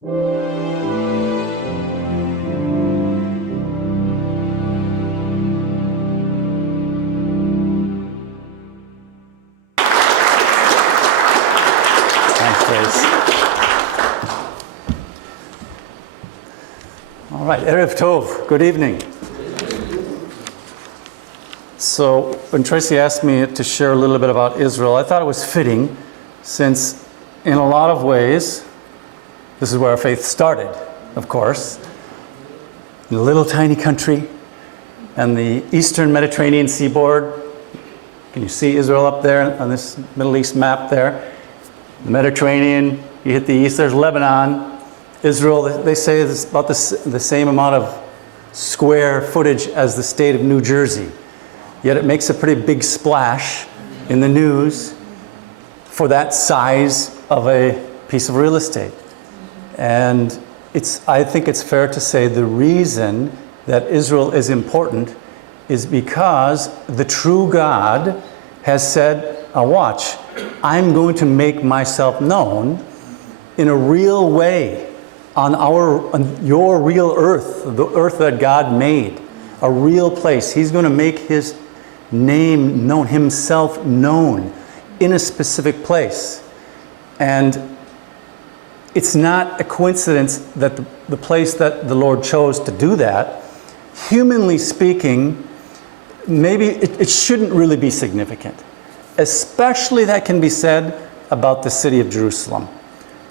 Thanks, Grace. All right, Erev Tov, good evening. So when Tracy asked me to share a little bit about Israel, I thought it was fitting, since in a lot of ways, this is where our faith started, of course, in a little tiny country and the eastern Mediterranean seaboard. Can you see Israel up there on this Middle East map there? The Mediterranean, you hit the east, there's Lebanon. Israel, they say, is about the same amount of square footage as the state of New Jersey. Yet it makes a pretty big splash in the news for that size of a piece of real estate. And I think it's fair to say the reason that Israel is important is because the true God has said, watch, I'm going to make myself known in a real way on your real earth, the earth that God made, a real place. He's going to make his name known, himself known in a specific place. And it's not a coincidence that the place that the Lord chose to do that, humanly speaking, maybe it shouldn't really be significant. Especially that can be said about the city of Jerusalem.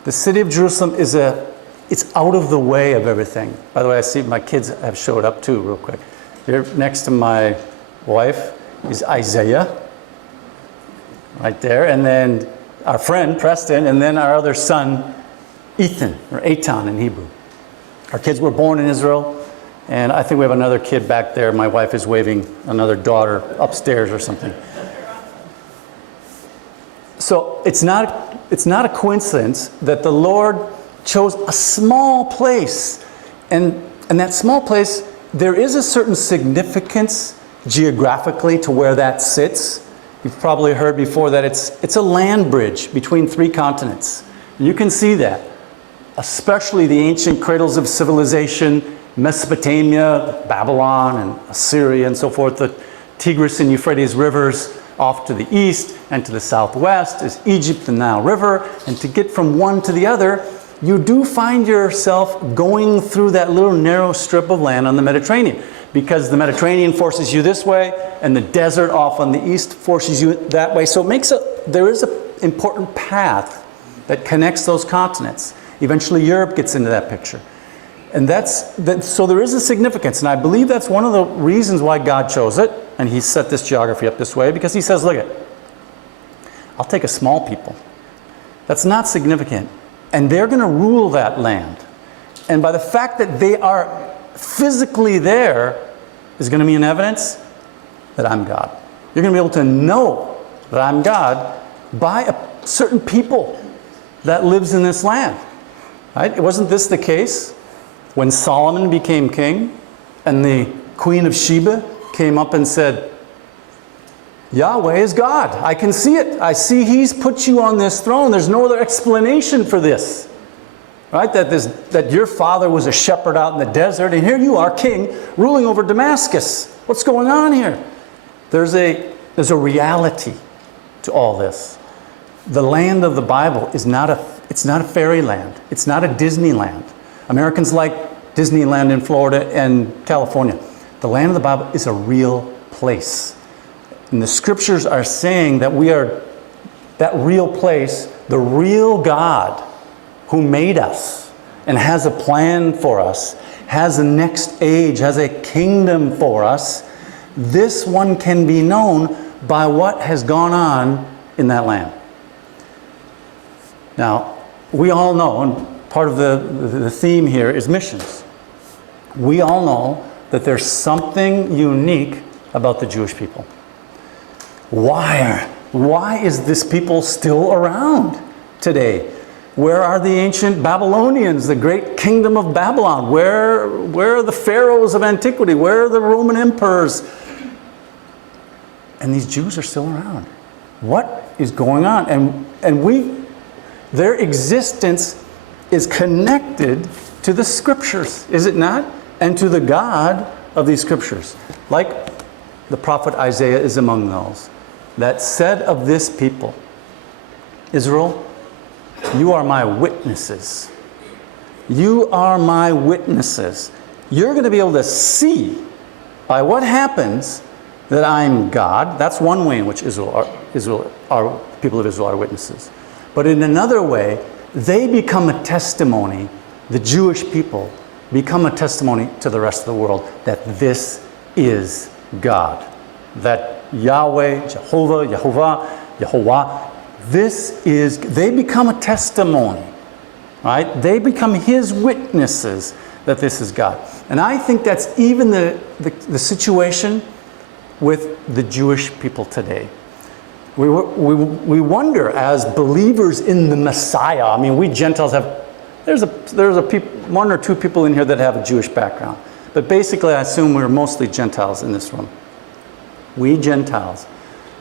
The city of Jerusalem it's out of the way of everything. By the way, I see my kids have showed up too, real quick. Here next to my wife is Isaiah, right there, and then our friend Preston, and then our other son, Ethan, or Eitan in Hebrew. Our kids were born in Israel, and I think we have another kid back there. My wife is waving another daughter upstairs or something. So it's not a coincidence that the Lord chose a small place, and that small place, there is a certain significance geographically to where that sits. You've probably heard before that it's a land bridge between 3 continents. You can see that, especially the ancient cradles of civilization, Mesopotamia, Babylon, and Assyria, and so forth. The Tigris and Euphrates rivers off to the east, and to the southwest is Egypt, the Nile River. And to get from one to the other, you do find yourself going through that little narrow strip of land on the Mediterranean, because the Mediterranean forces you this way, and the desert off on the east forces you that way. So there is an important path that connects those continents. Eventually Europe gets into that picture. And so there is a significance, and I believe that's one of the reasons why God chose it, and he set this geography up this way, because he says, look, I'll take a small people that's not significant, and they're going to rule that land. And by the fact that they are physically there is going to be an evidence that I'm God. You're going to be able to know that I'm God by a certain people that lives in this land. Right? Wasn't this the case when Solomon became king and the Queen of Sheba came up and said, Yahweh is God. I can see it. I see he's put you on this throne. There's no other explanation for this. Right? That your father was a shepherd out in the desert, and here you are, king, ruling over Damascus. What's going on here? There's a reality to all this. The land of the Bible is not a fairyland. It's not a Disneyland. Americans like Disneyland in Florida and California. The land of the Bible is a real place. And the scriptures are saying that we are that real place, the real God who made us and has a plan for us, has a next age, has a kingdom for us. This one can be known by what has gone on in that land. Now, we all know, and part of the theme here is missions. We all know that there's something unique about the Jewish people. Why is this people still around today? Where are the ancient Babylonians, the great kingdom of Babylon? Where are the pharaohs of antiquity? Where are the Roman emperors? And these Jews are still around. What is going on? And their existence is connected to the Scriptures, is it not? And to the God of these Scriptures. Like the prophet Isaiah is among those that said of this people, Israel, you are my witnesses. You are my witnesses. You're going to be able to see by what happens that I'm God. That's one way in which people of Israel are witnesses. But in another way, they become a testimony, the Jewish people become a testimony to the rest of the world that this is God. That Yahweh, Jehovah, they become a testimony, right? They become His witnesses that this is God. And I think that's even the situation with the Jewish people today. We wonder, as believers in the Messiah, I mean, we Gentiles have, there's one or two people in here that have a Jewish background. But basically, I assume we're mostly Gentiles in this room. We Gentiles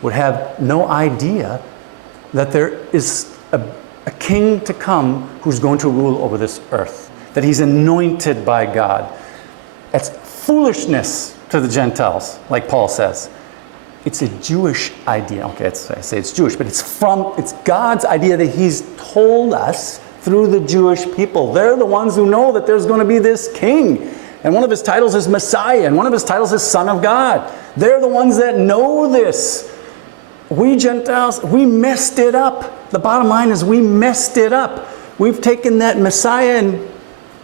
would have no idea that there is a king to come who's going to rule over this earth, that he's anointed by God. It's foolishness to the Gentiles, like Paul says. It's a Jewish idea. Okay, I say it's Jewish, but it's God's idea that He's told us through the Jewish people. They're the ones who know that there's going to be this king. And one of his titles is Messiah, and one of his titles is Son of God. They're the ones that know this. We Gentiles, we messed it up. The bottom line is we messed it up. We've taken that Messiah and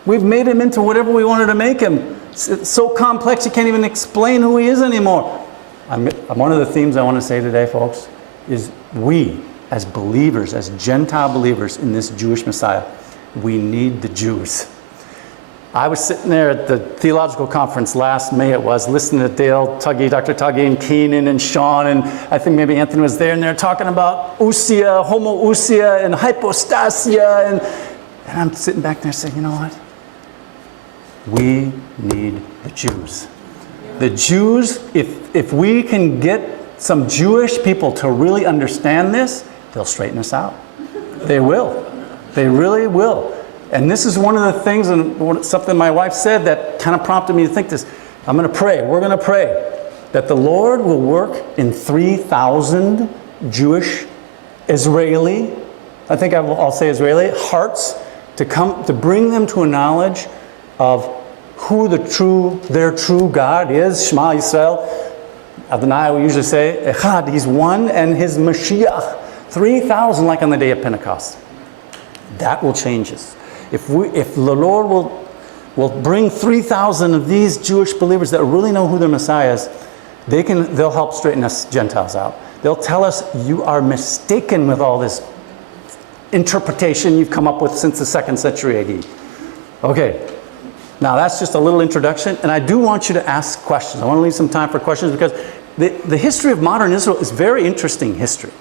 we've made Him into whatever we wanted to make Him. It's so complex you can't even explain who He is anymore. One of the themes I want to say today, folks, is we, as believers, as Gentile believers in this Jewish Messiah, we need the Jews. I was sitting there at the theological conference last May, it was, listening to Dale, Tuggy, Dr. Tuggy, and Keenan, and Sean, and I think maybe Anthony was there, and they're talking about ousia, homoousia, and hypostasia, and I'm sitting back there saying, you know what? We need the Jews. The Jews, if we can get some Jewish people to really understand this, they'll straighten us out. They will. They really will. And this is one of the things, and something my wife said that kind of prompted me to think this. I'm going to pray. We're going to pray that the Lord will work in 3,000 Jewish, Israeli, I think I'll say Israeli, hearts to bring them to a knowledge of who their true God is. Shema Yisrael. Adonai, we usually say, Echad, He's one, and His Mashiach. 3,000 like on the day of Pentecost. That will change us. If the Lord will bring 3,000 of these Jewish believers that really know who their Messiah is, they'll help straighten us Gentiles out. They'll tell us, you are mistaken with all this interpretation you've come up with since the 2nd century AD. Okay, now that's just a little introduction, and I do want you to ask questions. I want to leave some time for questions because the history of modern Israel is very interesting history.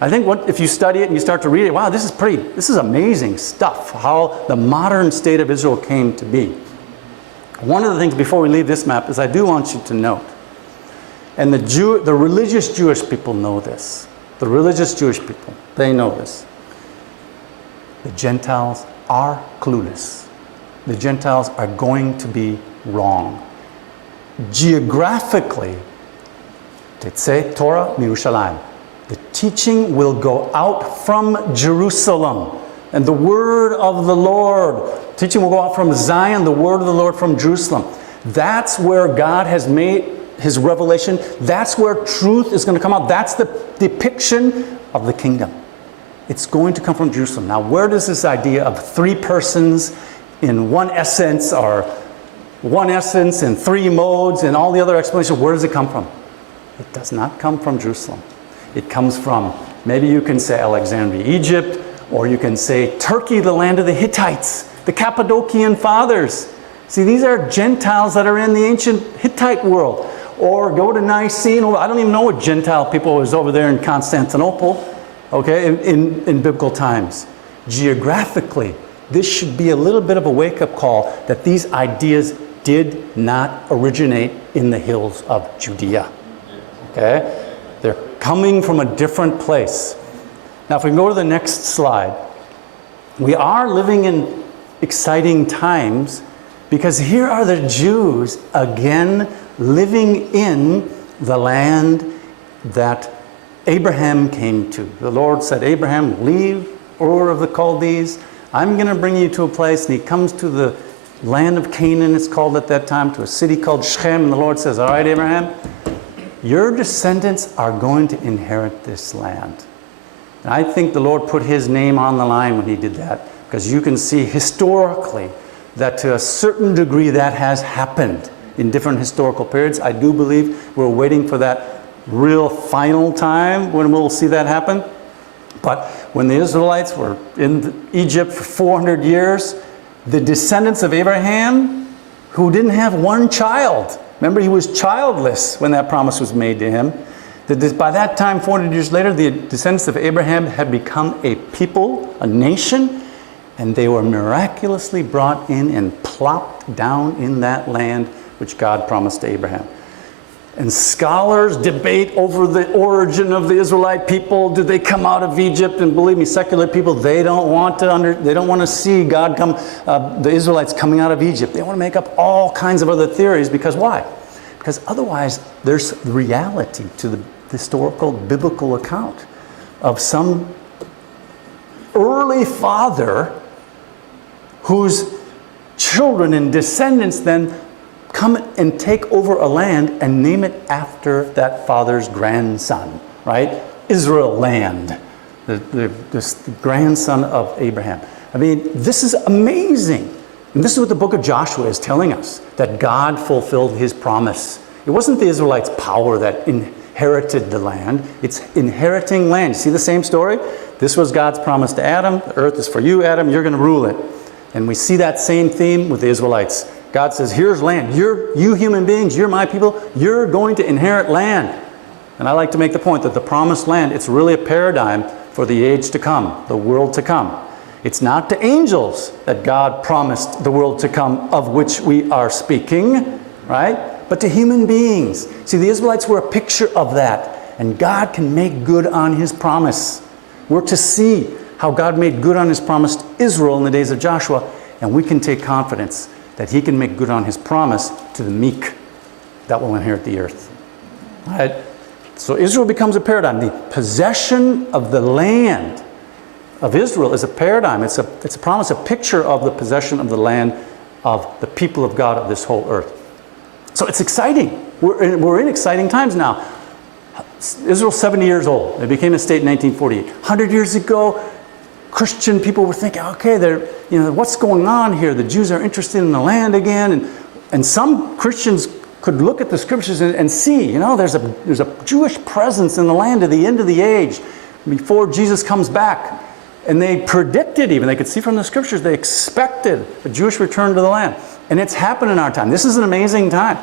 I think if you study it and you start to read it, wow, this is amazing stuff, how the modern state of Israel came to be. One of the things before we leave this map is I do want you to note, and the religious Jewish people know this. The religious Jewish people, they know this. The Gentiles are clueless. The Gentiles are going to be wrong. Geographically, Tetzeh Torah Mirushalayim. The teaching will go out from Jerusalem, and the word of the Lord. Teaching will go out from Zion, the word of the Lord from Jerusalem. That's where God has made His revelation. That's where truth is going to come out. That's the depiction of the kingdom. It's going to come from Jerusalem. Now, where does this idea of 3 persons in one essence, or one essence in 3 modes, and all the other explanations, where does it come from? It does not come from Jerusalem. It comes from, maybe you can say Alexandria, Egypt, or you can say Turkey, the land of the Hittites, the Cappadocian fathers. See, these are Gentiles that are in the ancient Hittite world. Or go to Nicene. I don't even know what Gentile people was over there in Constantinople, okay, in biblical times. Geographically, this should be a little bit of a wake-up call that these ideas did not originate in the hills of Judea. Okay? They're coming from a different place. Now, if we can go to the next slide, We are living in exciting times because here are the Jews again living in the land that Abraham came to. The Lord said, Abraham, leave Ur of the Chaldees. I'm going to bring you to a place. And he comes to the land of Canaan, it's called at that time, to a city called Shechem. And the Lord says, all right, Abraham, your descendants are going to inherit this land. And I think the Lord put his name on the line when he did that, because you can see historically that to a certain degree that has happened in different historical periods. I do believe we're waiting for that real final time when we'll see that happen. But when the Israelites were in Egypt for 400 years, the descendants of Abraham, who didn't have one child, remember he was childless when that promise was made to him, that by that time, 400 years later, the descendants of Abraham had become a people, a nation, and they were miraculously brought in and plopped down in that land which God promised to Abraham. And scholars debate over the origin of the Israelite people. Did they come out of Egypt? And believe me, secular people, they don't want to see God come, the Israelites coming out of Egypt. They want to make up all kinds of other theories. Because why? Because otherwise, there's reality to the historical biblical account of some early father whose children and descendants then come and take over a land and name it after that father's grandson, right? Israel land, the grandson of Abraham. I mean, this is amazing. And this is what the book of Joshua is telling us, that God fulfilled his promise. It wasn't the Israelites' power that inherited the land. It's inheriting land. You see the same story? This was God's promise to Adam. The earth is for you, Adam. You're going to rule it. And we see that same theme with the Israelites. God says, here's land. You human beings, you're my people. You're going to inherit land. And I like to make the point that the promised land, it's really a paradigm for the age to come, the world to come. It's not to angels that God promised the world to come of which we are speaking, right? But to human beings. See, the Israelites were a picture of that. And God can make good on his promise. We're to see how God made good on his promise to Israel in the days of Joshua. And we can take confidence that he can make good on his promise to the meek that will inherit the earth. Right? So Israel becomes a paradigm. The possession of the land of Israel is a paradigm. It's a promise, a picture of the possession of the land of the people of God of this whole earth. So it's exciting. We're in exciting times now. Israel's 70 years old. It became a state in 1948. 100 years ago, Christian people were thinking, okay, what's going on here? The Jews are interested in the land again. And some Christians could look at the scriptures and see, there's a Jewish presence in the land at the end of the age before Jesus comes back. And they predicted even, they could see from the scriptures, they expected a Jewish return to the land. And it's happened in our time. This is an amazing time.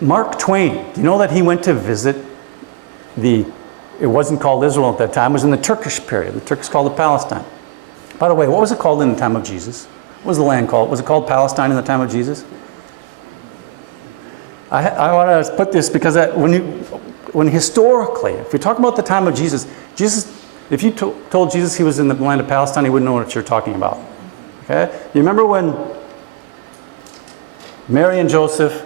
Mark Twain, do you know that he went to visit it wasn't called Israel at that time, it was in the Turkish period. The Turks called it Palestine. By the way, what was it called in the time of Jesus? What was the land called? Was it called Palestine in the time of Jesus? I want to put this because when historically, if we talk about the time of Jesus, if you told Jesus he was in the land of Palestine, he wouldn't know what you're talking about. Okay? You remember when Mary and Joseph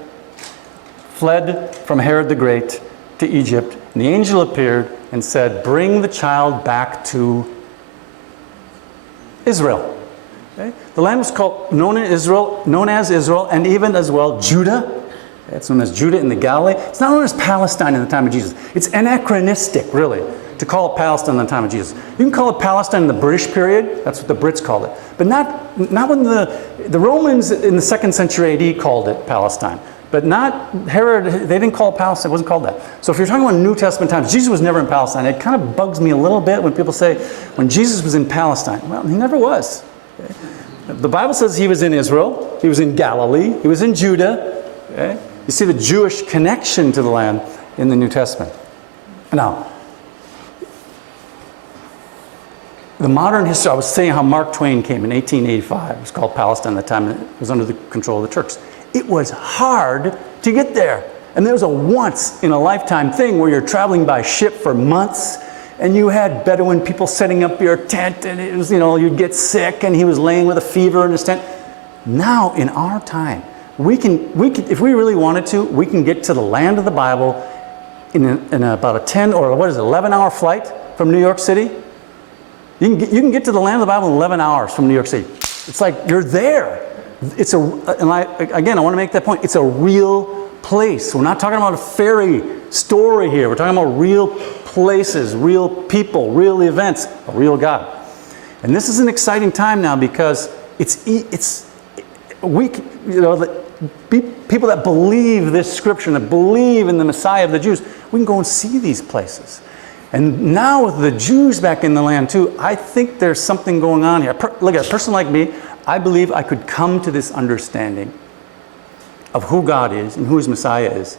fled from Herod the Great to Egypt, and the angel appeared and said, bring the child back to Israel. Okay? The land was known as Israel, and even as well Judah. It's known as Judah in the Galilee. It's not known as Palestine in the time of Jesus. It's anachronistic, really, to call it Palestine in the time of Jesus. You can call it Palestine in the British period. That's what the Brits called it. But not when the Romans in the 2nd century AD called it Palestine. But not Herod, they didn't call it Palestine. It wasn't called that. So if you're talking about New Testament times, Jesus was never in Palestine. It kind of bugs me a little bit when people say, when Jesus was in Palestine. Well, he never was. Okay? The Bible says he was in Israel. He was in Galilee. He was in Judah. Okay? You see the Jewish connection to the land in the New Testament. Now, the modern history, I was saying how Mark Twain came in 1885. It was called Palestine at the time. It was under the control of the Turks. It was hard to get there. And there was a once-in-a-lifetime thing where you're traveling by ship for months, and you had Bedouin people setting up your tent, and it was, you'd get sick, and he was laying with a fever in his tent. Now, in our time, we can, if we really wanted to, we can get to the land of the Bible in about a 10 or 11-hour flight from New York City. You can get to the land of the Bible in 11 hours from New York City. It's like you're there. I want to make that point. It's a real place. We're not talking about a fairy story here. We're talking about real places, real people, real events, a real God. And this is an exciting time now because people that believe this scripture, that believe in the Messiah of the Jews, we can go and see these places. And now with the Jews back in the land too, I think there's something going on here. Look, a person like me, I believe I could come to this understanding of who God is and who his Messiah is,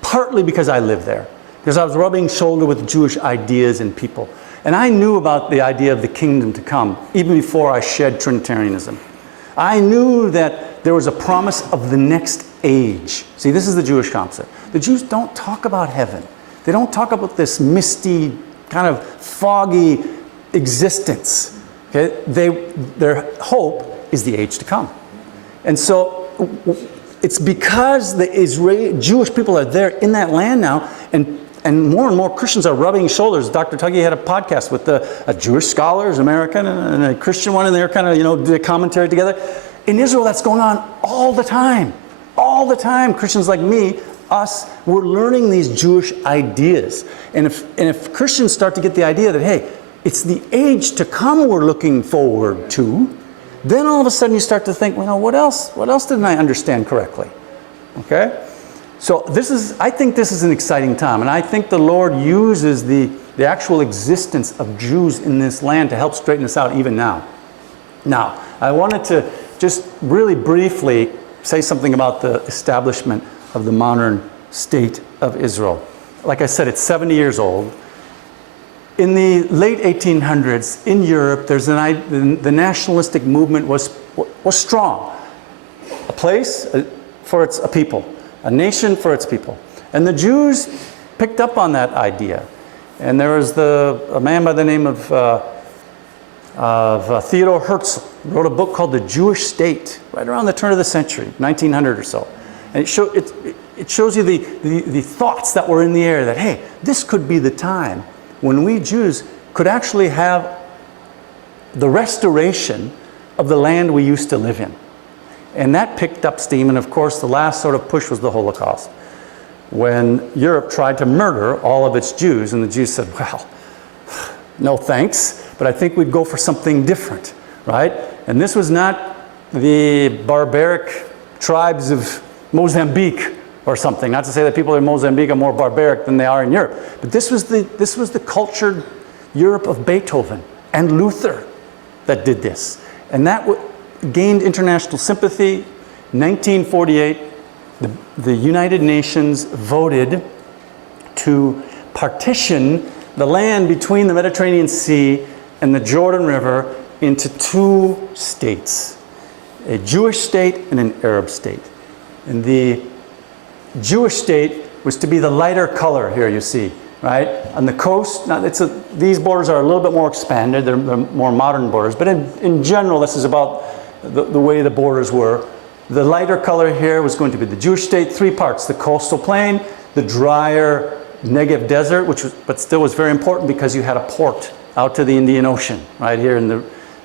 partly because I lived there. Because I was rubbing shoulder with Jewish ideas and people. And I knew about the idea of the kingdom to come, even before I shed Trinitarianism. I knew that there was a promise of the next age. See, this is the Jewish concept. The Jews don't talk about heaven. They don't talk about this misty, kind of foggy existence. Okay? Their hope is the age to come. And so it's because the Jewish people are there in that land now, and more Christians are rubbing shoulders. Dr. Tuggy had a podcast with a Jewish scholar, an American, and a Christian one, and they're kind of, did a commentary together. In Israel, that's going on all the time. All the time, Christians like me, us, we're learning these Jewish ideas. And if Christians start to get the idea that, hey, it's the age to come we're looking forward to, then all of a sudden you start to think, what else didn't I understand correctly? Okay? So I think this is an exciting time, and I think the Lord uses the actual existence of Jews in this land to help straighten us out even now. Now, I wanted to just really briefly say something about the establishment of the modern state of Israel. Like I said, it's 70 years old. In the late 1800s, in Europe, the nationalistic movement was strong. A place for its people. A nation for its people. And the Jews picked up on that idea. And there was a man by the name of Theodor Herzl, wrote a book called The Jewish State, right around the turn of the century, 1900 or so. And it shows you the thoughts that were in the air that, hey, this could be the time when we Jews could actually have the restoration of the land we used to live in. And that picked up steam, and of course the last sort of push was the Holocaust, when Europe tried to murder all of its Jews, and the Jews said, well, no thanks, but I think we'd go for something different, right? And this was not the barbaric tribes of Mozambique or something. Not to say that people in Mozambique are more barbaric than they are in Europe, but this was the cultured Europe of Beethoven and Luther that did this. And that gained international sympathy. 1948, the United Nations voted to partition the land between the Mediterranean Sea and the Jordan River into two states, a Jewish state and an Arab state. And the Jewish state was to be the lighter color here, you see, right? On the coast, now these borders are a little bit more expanded, they're more modern borders, but in general, this is about the way the borders were. The lighter color here was going to be the Jewish state, three parts: the coastal plain, the drier Negev desert, but still was very important because you had a port out to the Indian Ocean, right here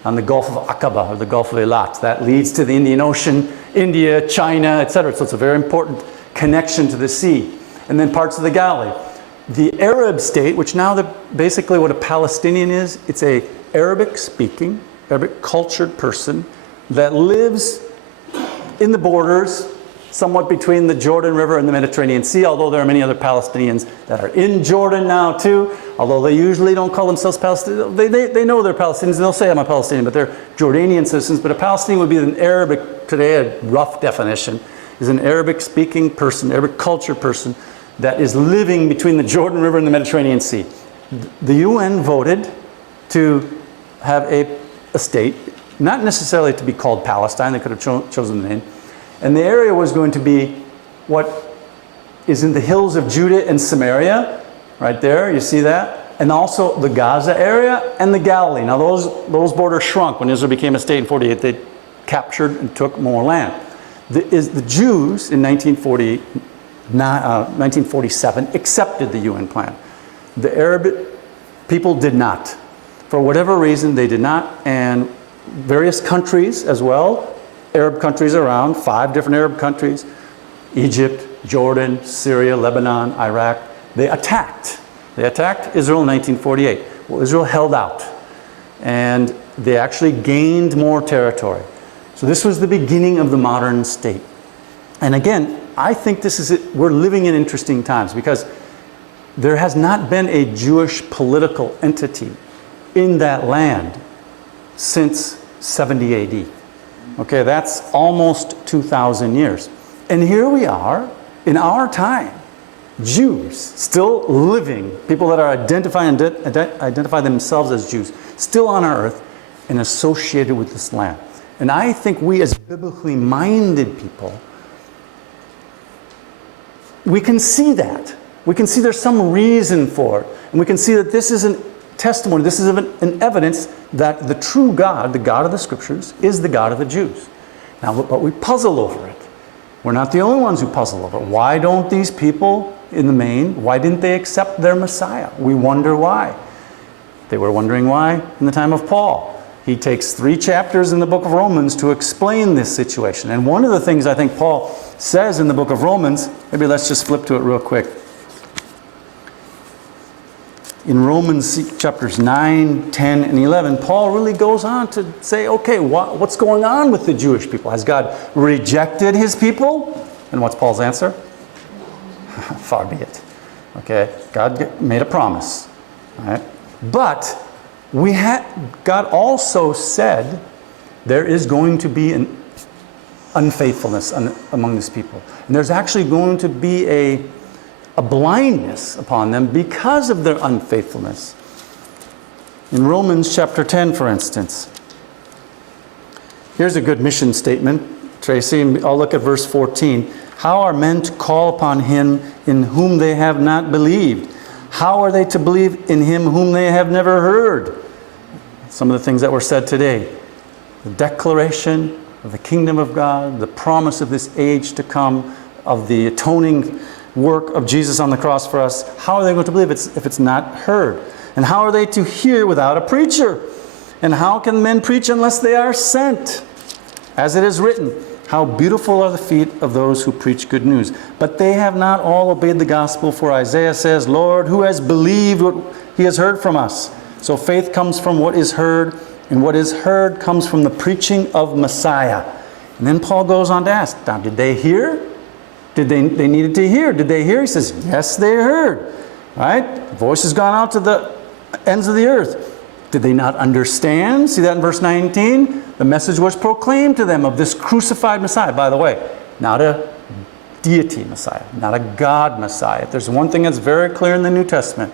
on the Gulf of Aqaba, or the Gulf of Eilat. That leads to the Indian Ocean, India, China, etc. So it's a very important connection to the sea. And then parts of the Galilee. The Arab state, which now basically what a Palestinian is, it's a Arabic-speaking, Arabic-cultured person that lives in the borders, somewhat between the Jordan River and the Mediterranean Sea, although there are many other Palestinians that are in Jordan now too, although they usually don't call themselves Palestinians. They know they're Palestinians, and they'll say I'm a Palestinian, but they're Jordanian citizens. But a Palestinian would be an Arabic, today a rough definition, is an Arabic-speaking person, Arabic-cultured person that is living between the Jordan River and the Mediterranean Sea. The UN voted to have a state, not necessarily to be called Palestine, they could have chosen the name. And the area was going to be what is in the hills of Judah and Samaria, right there, you see that? and also the Gaza area and the Galilee. Now those borders shrunk when Israel became a state in 48. They captured and took more land. The Jews in 1947 accepted the UN plan. The Arab people did not. For whatever reason, they did not, and various countries as well, Arab countries around, 5 different Arab countries, Egypt, Jordan, Syria, Lebanon, Iraq, they attacked. They attacked Israel in 1948. Well, Israel held out, and they actually gained more territory. So this was the beginning of the modern state. And again, I think this is it. We're living in interesting times because there has not been a Jewish political entity in that land since 70 AD. Okay, that's almost 2,000 years. And here we are in our time, Jews still living, people that are identify themselves as Jews, still on our earth and associated with this land. And I think we as biblically minded people, we can see that. We can see there's some reason for it. And we can see that this is a testimony, this is an evidence that the true God, the God of the Scriptures, is the God of the Jews. Now, but we puzzle over it. We're not the only ones who puzzle over it. Why don't these people in the main, why didn't they accept their Messiah? We wonder why. They were wondering why in the time of Paul. He takes 3 chapters in the book of Romans to explain this situation. And one of the things I think Paul says in the book of Romans, maybe let's just flip to it real quick. In Romans chapters 9, 10, and 11, Paul really goes on to say, okay, what's going on with the Jewish people? Has God rejected his people? And what's Paul's answer? Far be it. Okay, God made a promise. All right? But God also said there is going to be an unfaithfulness among this people. And there's actually going to be a blindness upon them because of their unfaithfulness. In Romans chapter 10, for instance, here's a good mission statement, Tracy. I'll look at verse 14. How are men to call upon him in whom they have not believed? How are they to believe in him whom they have never heard? Some of the things that were said today. The declaration of the kingdom of God, the promise of this age to come, of the atoning work of Jesus on the cross for us. How are they going to believe if it's not heard? And how are they to hear without a preacher? And how can men preach unless they are sent? As it is written, how beautiful are the feet of those who preach good news. But they have not all obeyed the gospel, for Isaiah says, Lord, who has believed what he has heard from us? So faith comes from what is heard, and what is heard comes from the preaching of Messiah. And then Paul goes on to ask, now did they hear? They needed to hear. Did they hear? He says, yes, they heard. Right? The voice has gone out to the ends of the earth. Did they not understand? See that in verse 19? The message was proclaimed to them of this crucified Messiah. By the way, not a deity Messiah, not a God Messiah. If there's one thing that's very clear in the New Testament,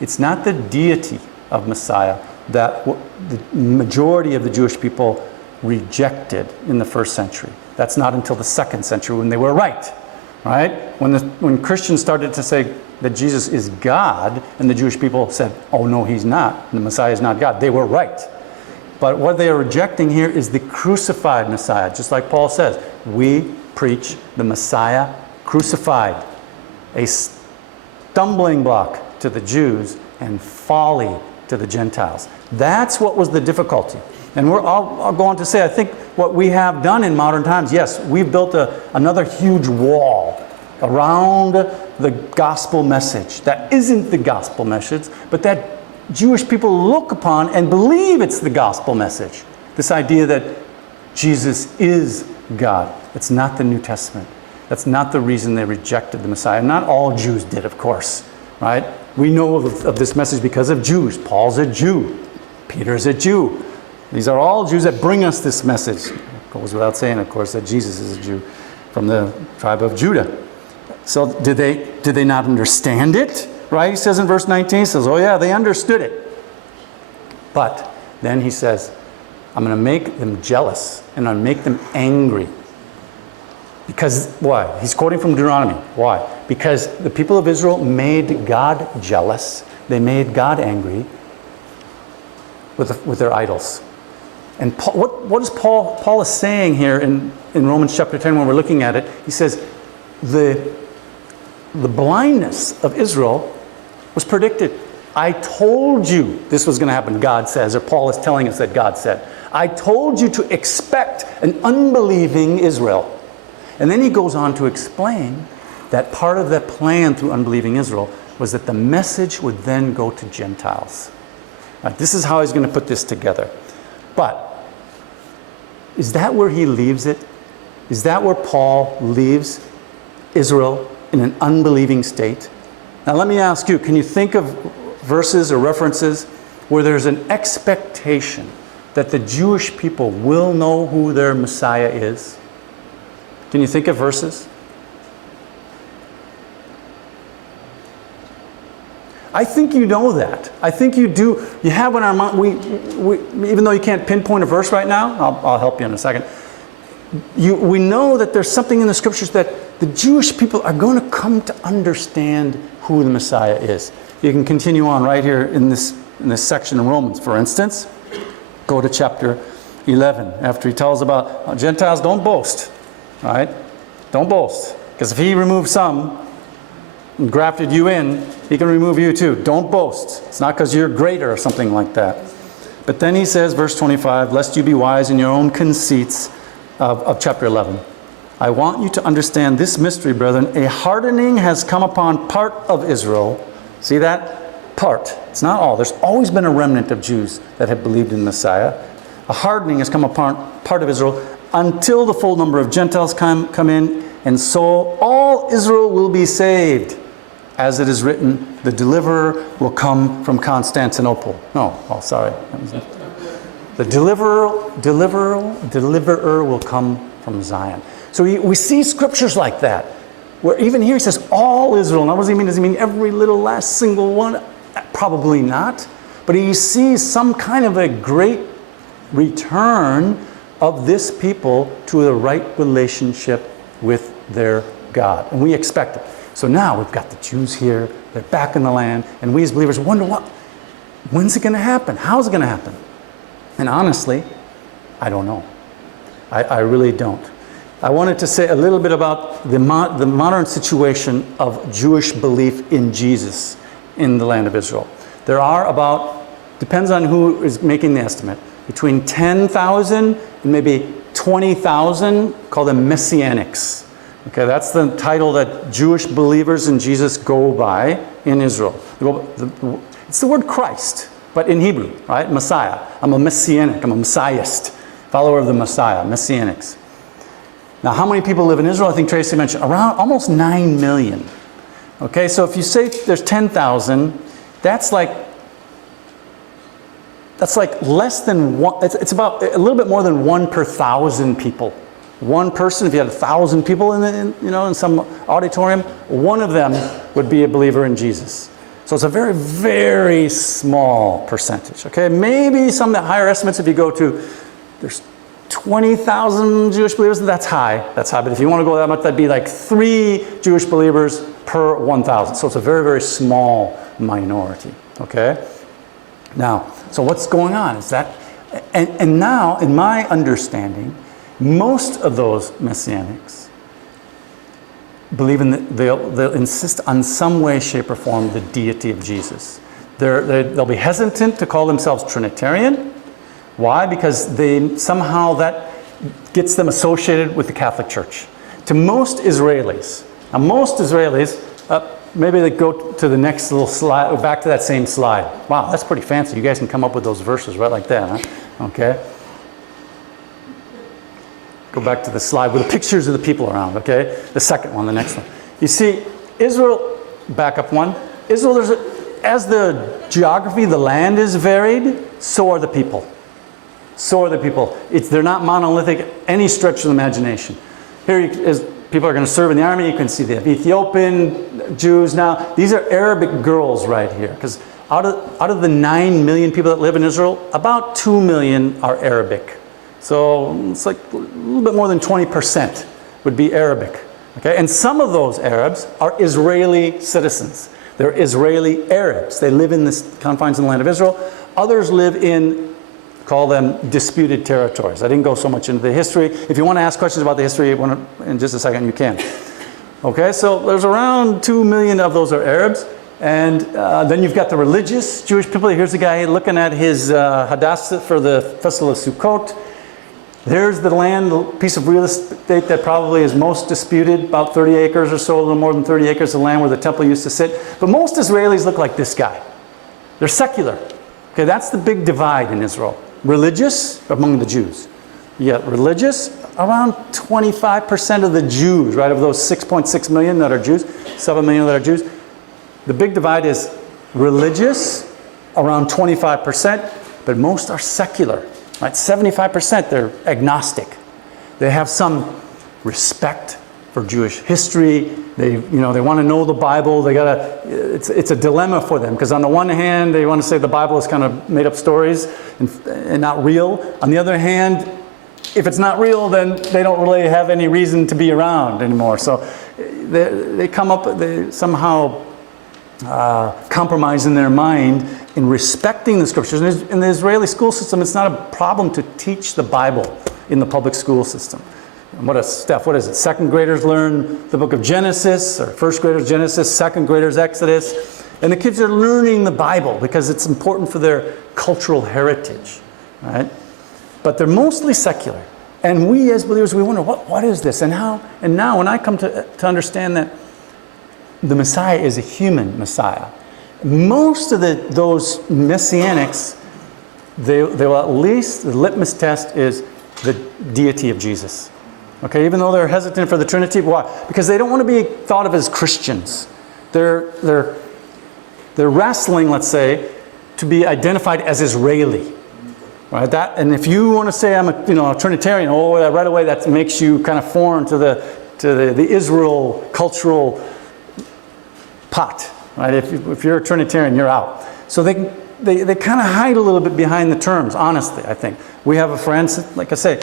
it's not the deity of Messiah that the majority of the Jewish people rejected in the first century. That's not until the second century when they were right. Right? When Christians started to say that Jesus is God, and the Jewish people said, oh no, he's not. The Messiah is not God. They were right. But what they are rejecting here is the crucified Messiah. Just like Paul says, we preach the Messiah crucified. A stumbling block to the Jews and folly to the Gentiles. That's what was the difficulty. And I'll go on to say, I think what we have done in modern times, yes, we've built another huge wall around the gospel message. That isn't the gospel message, but that Jewish people look upon and believe it's the gospel message. This idea that Jesus is God. It's not the New Testament. That's not the reason they rejected the Messiah. Not all Jews did, of course, right? We know of this message because of Jews. Paul's a Jew. Peter's a Jew. These are all Jews that bring us this message. It goes without saying, of course, that Jesus is a Jew from the tribe of Judah. So did they not understand it? Right? He says in verse 19, he says, oh yeah, they understood it. But then he says, I'm going to make them jealous and I'm going to make them angry. Because why? He's quoting from Deuteronomy. Why? Because the people of Israel made God jealous they made God angry with their idols. And Paul, what is Paul is saying here in Romans chapter 10 when we're looking at it? He says the blindness of Israel was predicted. I told you this was going to happen, God says, or Paul is telling us that God said. I told you to expect an unbelieving Israel. And then he goes on to explain that part of that plan through unbelieving Israel was that the message would then go to Gentiles. Now, this is how he's going to put this together. But is that where he leaves it? Is that where Paul leaves Israel in an unbelieving state? Now let me ask you, can you think of verses or references where there's an expectation that the Jewish people will know who their Messiah is? Can you think of verses? I think you know that. I think you do. You have in our mind, we even though you can't pinpoint a verse right now, I'll help you in a second. We know that there's something in the scriptures that the Jewish people are going to come to understand who the Messiah is. You can continue on right here in this section in Romans, for instance. Go to chapter 11. After he tells about Gentiles, don't boast. All right? Don't boast. Because if he removed some and grafted you in, he can remove you too. Don't boast. It's not because you're greater or something like that. But then he says, verse 25, lest you be wise in your own conceits of chapter 11. I want you to understand this mystery, brethren. A hardening has come upon part of Israel. See that? Part. It's not all. There's always been a remnant of Jews that have believed in Messiah. A hardening has come upon part of Israel until the full number of Gentiles come in, and so all Israel will be saved. As it is written, the deliverer will come from Constantinople. No, oh, sorry. The deliverer will come from Zion. So we see scriptures like that, where even here he says all Israel. Now what does he mean? Does he mean every little last single one? Probably not. But he sees some kind of a great return of this people to the right relationship with their God. And we expect it. So now we've got the Jews here, they're back in the land, and we as believers wonder, when's it going to happen? How's it going to happen? And honestly, I don't know. I really don't. I wanted to say a little bit about the modern situation of Jewish belief in Jesus in the land of Israel. There are about, depends on who is making the estimate, between 10,000 and maybe 20,000, call them Messianics. Okay, that's the title that Jewish believers in Jesus go by in Israel. It's the word Christ, but in Hebrew, right? Messiah. I'm a Messianic. I'm a Messiahist. Follower of the Messiah. Messianics. Now, how many people live in Israel? I think Tracy mentioned around almost 9 million. Okay, so if you say there's 10,000, that's like less than one. It's about a little bit more than 1 per 1,000 people. One person, if you had 1,000 people in some auditorium, one of them would be a believer in Jesus. So it's a very, very small percentage. Okay, maybe some of the higher estimates, if you go to, there's 20,000 Jewish believers. That's high. That's high. But if you want to go that much, that'd be like 3 Jewish believers per 1,000. So it's a very, very small minority. Okay. Now, so what's going on is that, and now, in my understanding, most of those Messianics believe they'll insist on some way, shape, or form the deity of Jesus. They'll be hesitant to call themselves Trinitarian. Why? Because somehow that gets them associated with the Catholic Church. To most Israelis, maybe they go to the next little slide, or back to that same slide. Wow, that's pretty fancy. You guys can come up with those verses right like that, huh? Okay. Go back to the slide with the pictures of the people around, okay? The second one, the next one. You see, Israel, back up one. Israel, as the geography, the land is varied, so are the people. So are the people. They're not monolithic any stretch of the imagination. Here, as people are going to serve in the army, you can see they have Ethiopian Jews now. These are Arabic girls right here, because out of the 9 million people that live in Israel, about 2 million are Arabic. So it's like a little bit more than 20% would be Arabic. Okay? And some of those Arabs are Israeli citizens. They're Israeli Arabs. They live in the confines of the land of Israel. Others live in, call them disputed territories. I didn't go so much into the history. If you want to ask questions about the history in just a second, you can. Okay, so there's around 2 million of those are Arabs. And then you've got the religious Jewish people. Here's a guy looking at his Hadassah for the Festival of Sukkot. There's the land, the piece of real estate that probably is most disputed, about 30 acres or so, a little more than 30 acres of land where the temple used to sit. But most Israelis look like this guy. They're secular. Okay, that's the big divide in Israel. Religious among the Jews. You got religious, around 25% of the Jews, right, of those 6.6 million that are Jews, 7 million that are Jews. The big divide is religious, around 25%, but most are secular. Right? 75% they're agnostic. They have some respect for Jewish history. They want to know the Bible. It's a dilemma for them because on the one hand they want to say the Bible is kind of made up stories and not real. On the other hand, if it's not real, then they don't really have any reason to be around anymore. So they somehow compromise in their mind in respecting the scriptures. In the Israeli school system, it's not a problem to teach the Bible in the public school system. What is it? Second graders learn the book of Genesis, or first graders Genesis, second graders Exodus. And the kids are learning the Bible because it's important for their cultural heritage, right? But they're mostly secular. And we as believers, we wonder, what is this? And how? And now when I come to understand that the Messiah is a human Messiah, most of those Messianics, they will at least, the litmus test is the deity of Jesus. Okay, even though they're hesitant for the Trinity, why? Because they don't want to be thought of as Christians. They're wrestling, let's say, to be identified as Israeli. Right? And if you want to say I'm a Trinitarian, right away that makes you kind of foreign to the Israel cultural pot. Right? If you're a Trinitarian, you're out. So they kind of hide a little bit behind the terms, honestly, I think. We have a friend, like I say,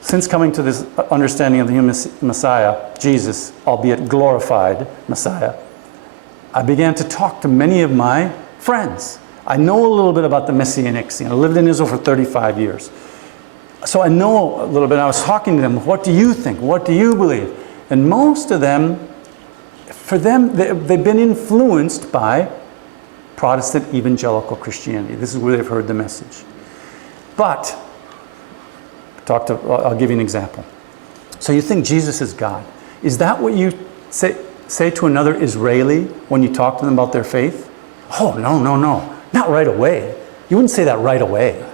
since coming to this understanding of the human Messiah, Jesus, albeit glorified Messiah, I began to talk to many of my friends. I know a little bit about the Messianic scene. I lived in Israel for 35 years. So I know a little bit. I was talking to them, what do you think? What do you believe? And most of them, for them, they've been influenced by Protestant evangelical Christianity. This is where they've heard the message. But, I'll give you an example. So you think Jesus is God. Is that what you say to another Israeli when you talk to them about their faith? Oh, no. Not right away. You wouldn't say that right away.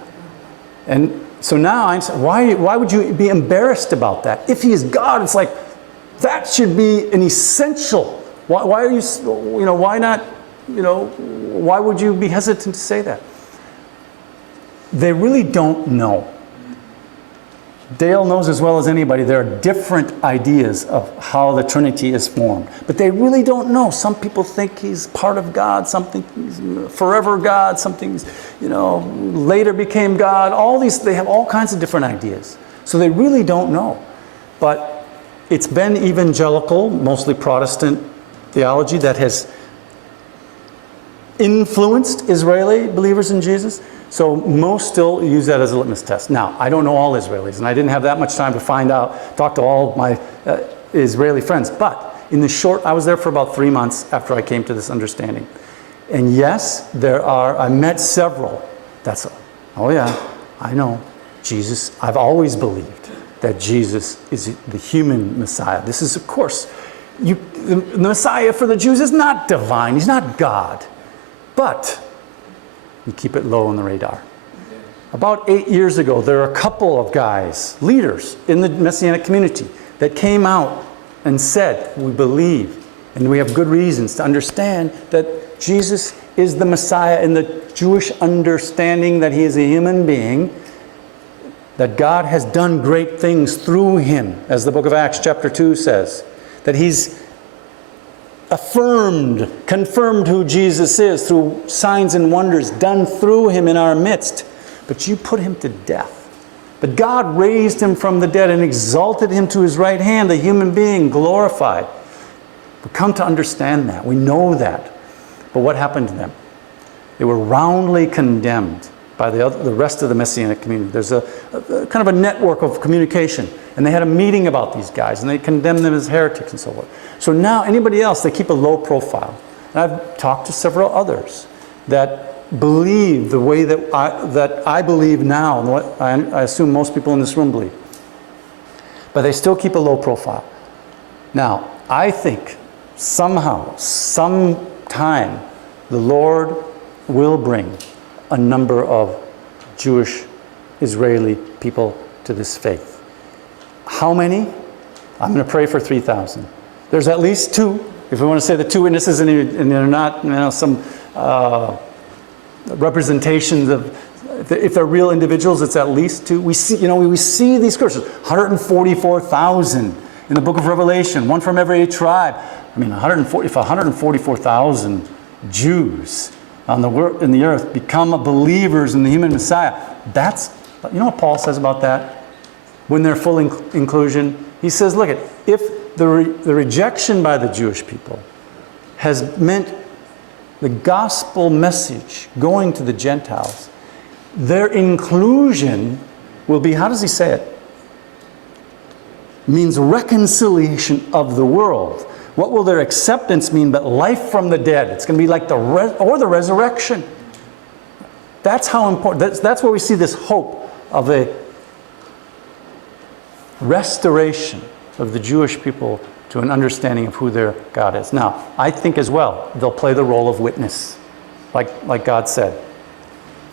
And so now I'm saying, why would you be embarrassed about that? If he is God, it's like, that should be an essential. Why are you, why not, why would you be hesitant to say that? They really don't know. Dale knows as well as anybody there are different ideas of how the Trinity is formed. But they really don't know. Some people think he's part of God, something he's forever God, something later became God. They have all kinds of different ideas. So they really don't know. But it's been evangelical, mostly Protestant theology that has influenced Israeli believers in Jesus. So most still use that as a litmus test. Now, I don't know all Israelis, and I didn't have that much time to talk to all my Israeli friends. But I was there for about 3 months after I came to this understanding. And yes, I met several. I know, Jesus, I've always believed that Jesus is the human Messiah. This is, of course, the Messiah for the Jews is not divine, he's not God. But you keep it low on the radar. About 8 years ago, there are a couple of guys, leaders in the Messianic community, that came out and said, we believe, and we have good reasons to understand that Jesus is the Messiah in the Jewish understanding that he is a human being, that God has done great things through him, as the book of Acts chapter 2 says, that he's confirmed who Jesus is through signs and wonders done through him in our midst. But you put him to death. But God raised him from the dead and exalted him to his right hand, a human being glorified. We come to understand that. We know that. But what happened to them? They were roundly condemned by the rest of the Messianic community. There's a kind of a network of communication. And they had a meeting about these guys, and they condemned them as heretics and so forth. So now anybody else, they keep a low profile. And I've talked to several others that believe the way that I believe now, and what I assume most people in this room believe. But they still keep a low profile. Now, I think somehow, sometime, the Lord will bring a number of Jewish Israeli people to this faith. How many? I'm going to pray for 3,000. There's at least two. If we want to say the two witnesses, and they're not, some representations of, if they're real individuals, it's at least two. We see, we see these scriptures. 144,000 in the book of Revelation, one from every tribe. I mean, 144,000 Jews in the earth become believers in the human Messiah. That's, you know what Paul says about that? When they're full inclusion, he says, look, if the rejection by the Jewish people has meant the gospel message going to the Gentiles, their inclusion will be, how does he say it? Means reconciliation of the world. What will their acceptance mean but life from the dead? It's going to be like the resurrection. That's how important, that's where we see this hope of a restoration of the Jewish people to an understanding of who their God is. Now, I think as well, they'll play the role of witness. Like God said,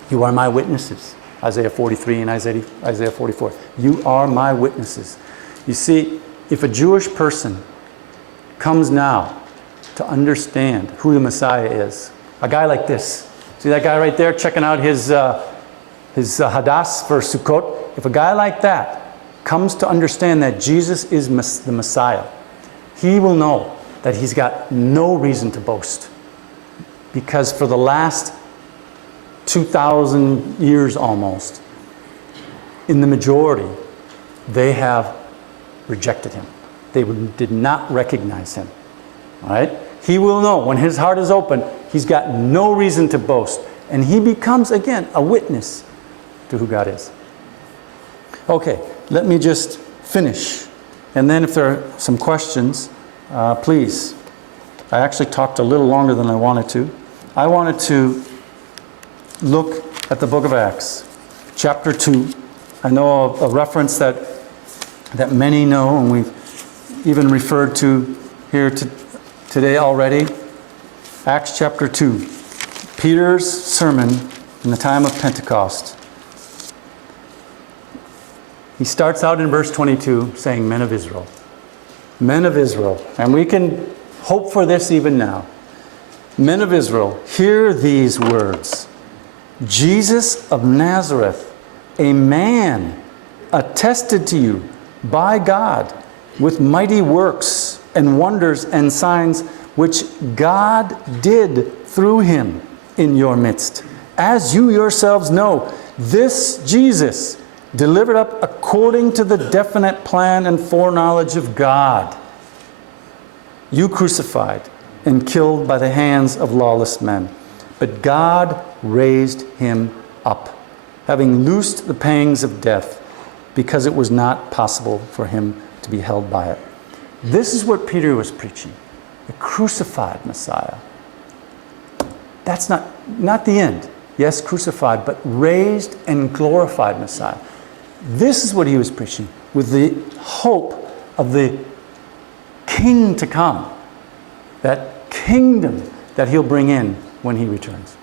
you are my witnesses. Isaiah 43 and Isaiah 44. You are my witnesses. You see, if a Jewish person comes now to understand who the Messiah is, a guy like this, see that guy right there checking out his Hadass for Sukkot? If a guy like that comes to understand that Jesus is the Messiah, he will know that he's got no reason to boast. Because for the last 2,000 years almost, in the majority, they have rejected him. They did not recognize him. All right? He will know when his heart is open, he's got no reason to boast. And he becomes, again, a witness to who God is. Okay, let me just finish. And then if there are some questions, please. I actually talked a little longer than I wanted to. I wanted to look at the book of Acts, chapter 2. I know a reference that many know, and we've even referred to here today already. Acts chapter 2. Peter's sermon in the time of Pentecost. He starts out in verse 22 saying, men of Israel. Men of Israel. And we can hope for this even now. Men of Israel, hear these words. Jesus of Nazareth, a man attested to you by God with mighty works and wonders and signs which God did through him in your midst. As you yourselves know, this Jesus delivered up according to the definite plan and foreknowledge of God, you crucified and killed by the hands of lawless men. But God raised him up, having loosed the pangs of death, because it was not possible for him to be held by it. This is what Peter was preaching, the crucified Messiah. That's not the end. Yes, crucified, but raised and glorified Messiah. This is what he was preaching, with the hope of the King to come, that kingdom that he'll bring in when he returns.